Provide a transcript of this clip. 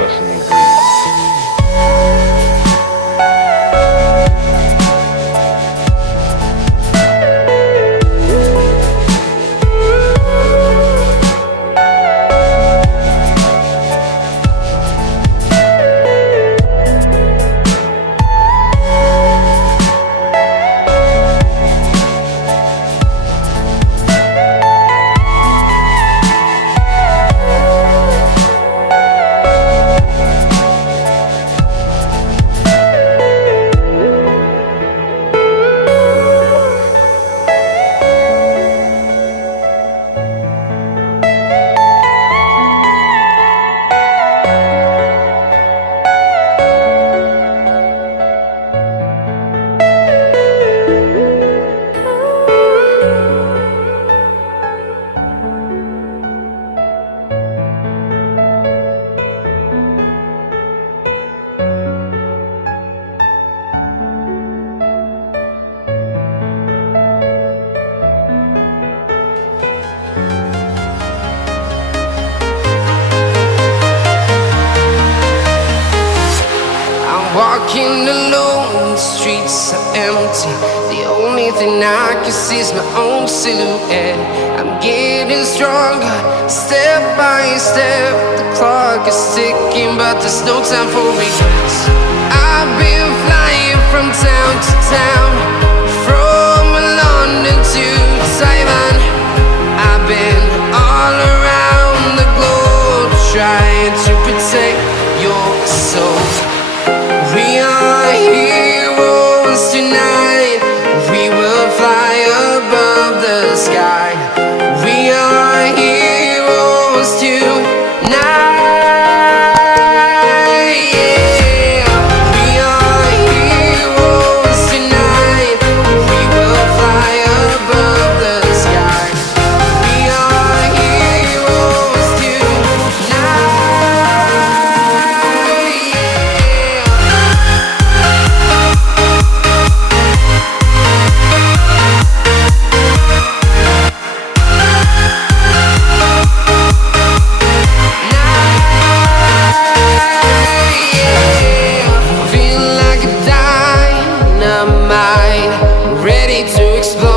person you breathe. Walking alone, the streets are empty. The only thing I can see is my own silhouette. I'm getting stronger, step by step. The clock is ticking, but there's no time for regrets. I've been flying from town to town, from London to Taiwan. I've been all around the globe, trying to protect your soul. We are heroes tonight. We will fly above the sky. We are heroes tonight.